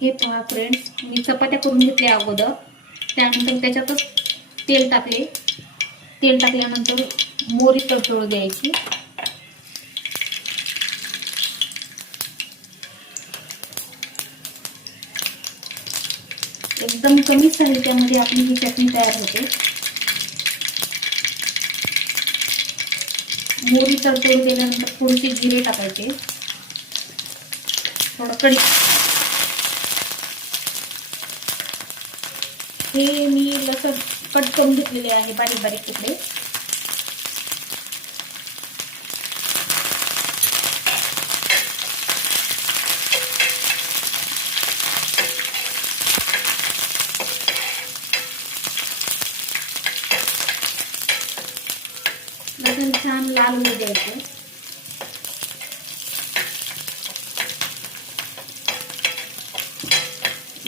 हे पहा फ्रेंड्स, मी चपात्या करून घेतल्या अगोदर. त्यानंतर त्याच्यातच तेल टाकले. तेल टाकल्यानंतर मोहरी तडतडू द्यायची. एकदम कमी साहित्यामध्ये आपली ही चटणी तयार होते. मोहरी तडतडू दिल्यानंतर थोडेसे जिरे टाकायचे, थोडं कढी. हे मी लसूण कट करून घेतलेले आहे, बारीक बारीक तुकडे. लसूण छान लाल होऊ द्यायचं.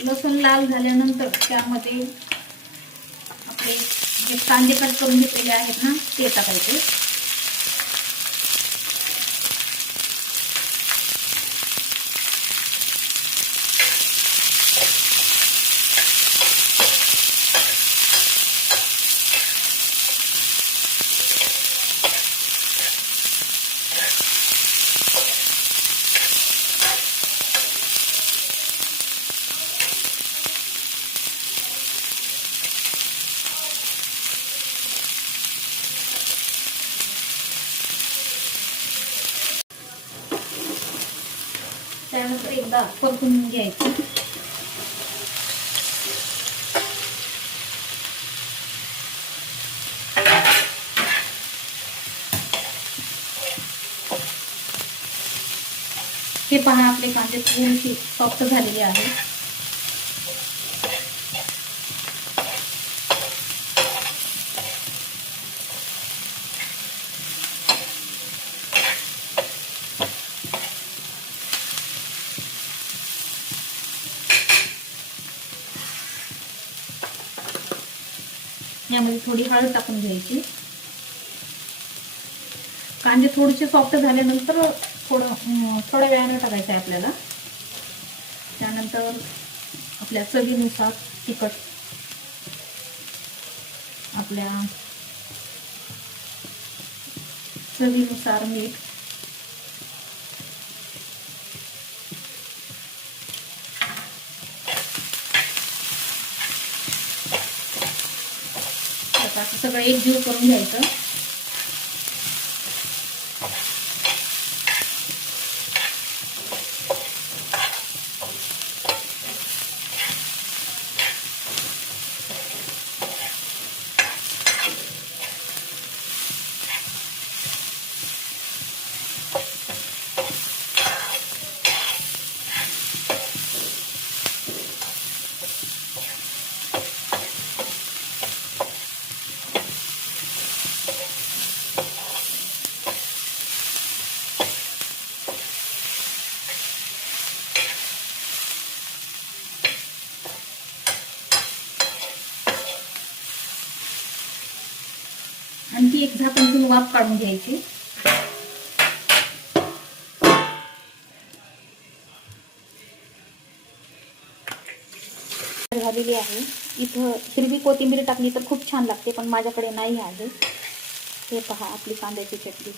लसूण लाल झाल्यानंतर त्यामध्ये आपले जे कांदे कट करून घेतलेले आहेत ना, ते टाकायचे. त्यानंतर एकदा परतून घ्यायचं. हे पहा, आपले कांदे थोडेसे सॉफ्ट झालेले आहेत. यामध्ये थोडी हळद टाकून घ्यायची. कांदे थोडेसे सॉफ्ट झाल्यानंतर थोड्या वेळाने टाकायचं आहे आपल्याला. त्यानंतर आपल्या चवीनुसार तिखट, आपल्या चवीनुसार मीठ, असं सगळं एकजीव करून घ्यायचं. आणखी एक झाकण घेऊन वाफ काढून घ्यायची. झालेली आहे. इथं हिरवी कोथिंबीर टाकली तर खूप छान लागते, पण माझ्याकडे नाही आहे. हे पहा, आपली कांद्याची चटणी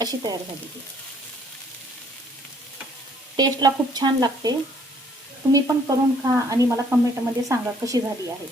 अशी तयार झालेली. टेस्टला खूप छान लागते. तुम्ही पण करून खा आणि मला कमेंटमध्ये सांगा कशी झाली आहे.